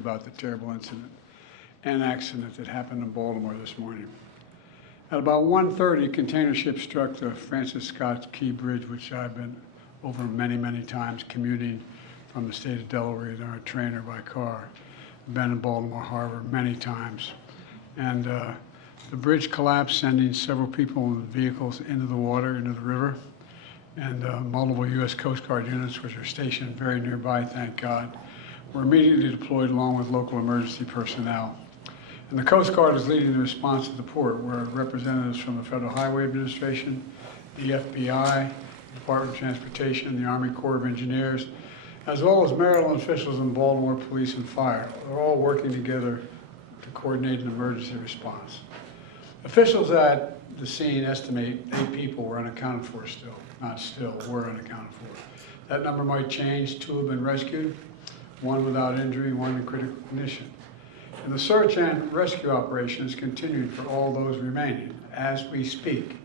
about the terrible incident and accident that happened in Baltimore this morning. At about 1:30, a container ship struck the Francis Scott Key Bridge, which I've been over many, many times commuting from the state of Delaware on a train or by car. I've been in Baltimore Harbor many times. And the bridge collapsed, sending several people and vehicles into the water, into the river. And multiple U.S. Coast Guard units, which are stationed very nearby, thank God, were immediately deployed along with local emergency personnel. And the Coast Guard is leading the response to the port, where representatives from the Federal Highway Administration, the FBI, the Department of Transportation, the Army Corps of Engineers, as well as Maryland officials and Baltimore Police and Fire, are all working together to coordinate an emergency response. Officials at the scene estimate 8 people were unaccounted for still. Not still, were unaccounted for. That number might change. 2 have been rescued, 1 without injury, 1 in critical condition. And the search and rescue operation is continuing for all those remaining as we speak.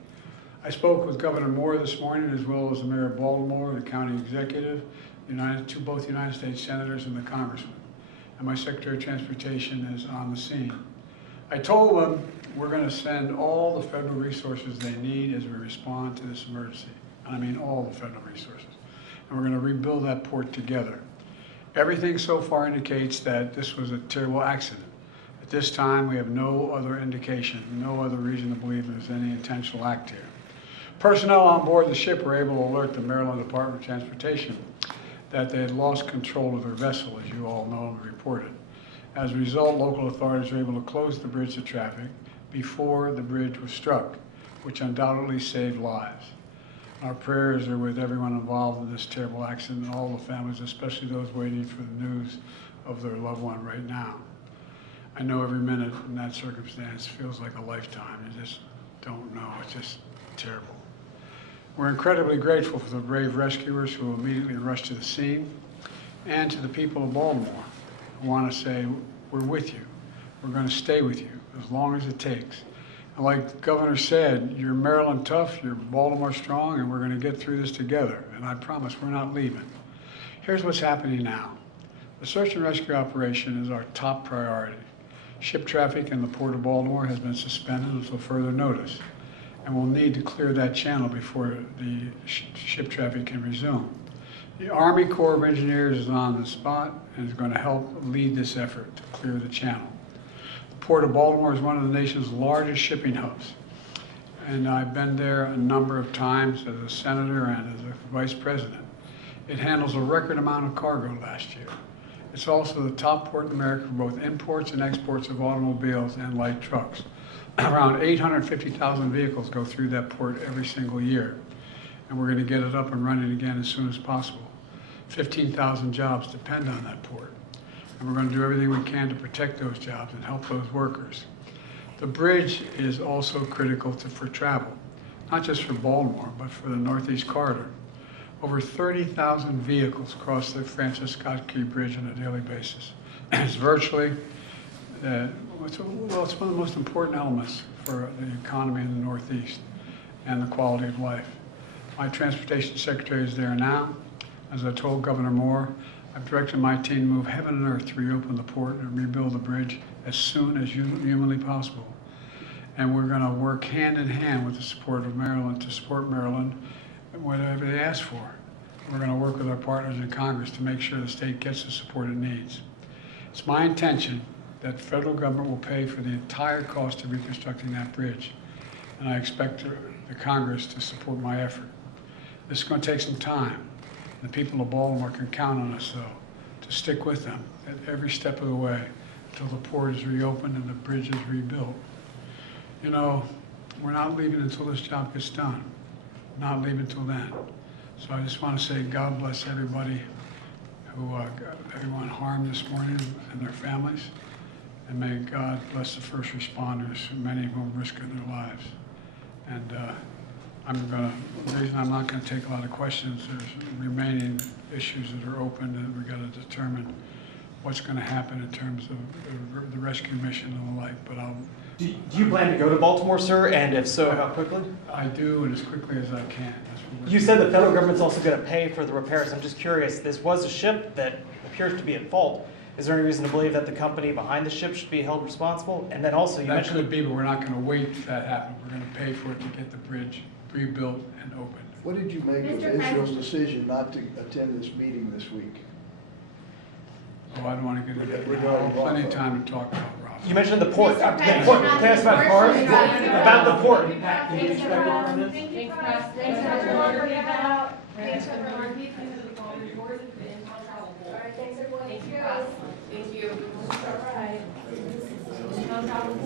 I spoke with Governor Moore this morning, as well as the Mayor of Baltimore, the county executive, both United States senators and the congressman. And my Secretary of Transportation is on the scene. I told them we're going to send all the federal resources they need as we respond to this emergency. And I mean all the federal resources. And we're going to rebuild that port together. Everything so far indicates that this was a terrible accident. At this time, we have no other indication, no other reason to believe there's any intentional act here. Personnel on board the ship were able to alert the Maryland Department of Transportation that they had lost control of their vessel, as you all know and reported. As a result, local authorities were able to close the bridge to traffic before the bridge was struck, which undoubtedly saved lives. Our prayers are with everyone involved in this terrible accident and all the families, especially those waiting for the news of their loved one right now. I know every minute in that circumstance feels like a lifetime. You just don't know. It's just terrible. We're incredibly grateful for the brave rescuers who immediately rushed to the scene, and to the people of Baltimore. I want to say we're with you. We're going to stay with you as long as it takes. And like the governor said, you're Maryland tough, you're Baltimore strong, and we're going to get through this together. And I promise we're not leaving. Here's what's happening now. The search and rescue operation is our top priority. Ship traffic in the Port of Baltimore has been suspended until further notice, and we'll need to clear that channel before the ship traffic can resume. The Army Corps of Engineers is on the spot and is going to help lead this effort to clear the channel. The Port of Baltimore is one of the nation's largest shipping hubs, and I've been there a number of times as a senator and as a vice president. It handles a record amount of cargo last year. It's also the top port in America for both imports and exports of automobiles and light trucks. Around 850,000 vehicles go through that port every single year, and we're going to get it up and running again as soon as possible. 15,000 jobs depend on that port, and we're going to do everything we can to protect those jobs and help those workers. The bridge is also critical for travel, not just for Baltimore, but for the Northeast Corridor. Over 30,000 vehicles cross the Francis Scott Key Bridge on a daily basis. It's virtually, it's one of the most important elements for the economy in the Northeast and the quality of life. My transportation secretary is there now. As I told Governor Moore, I've directed my team to move heaven and earth to reopen the port and rebuild the bridge as soon as humanly possible. And we're going to work hand in hand with the support of Maryland to support Maryland whatever they ask for. We're going to work with our partners in Congress to make sure the state gets the support it needs. It's my intention that the federal government will pay for the entire cost of reconstructing that bridge, and I expect the Congress to support my effort. This is going to take some time. The people of Baltimore can count on us, though, to stick with them at every step of the way until the port is reopened and the bridge is rebuilt. You know, we're not leaving until this job gets done. Not leaving until then. So I just want to say God bless everybody who got everyone harmed this morning and their families. And may God bless the first responders, many of whom risked their lives. And the reason I'm not going to take a lot of questions, there's remaining issues that are open, and we've got to determine what's going to happen in terms of the rescue mission and the like. But Do you plan to go to Baltimore, sir? And if so, how quickly? I do, and as quickly as I can. You said the federal government's also going to pay for the repairs. I'm just curious, this was a ship that appears to be at fault. Is there any reason to believe that the company behind the ship should be held responsible? And then also, you That mentioned could be, but we're not going to wait for that to happen. We're going to pay for it to get the bridge rebuilt and opened. What did you make of Mr. Israel's President. decision not to attend this meeting this week? Oh, I don't want to get into Regarding that. Plenty of Rockwell. time to talk about Rockwell. you mentioned the port. Mr. The President, port. not Can I ask about the cars? port, Mr. About the port. Thanks for everyone. Thanks everyone for that out. Thanks everyone. All right, thanks everyone. Thank you. Thank you. All right. No problem.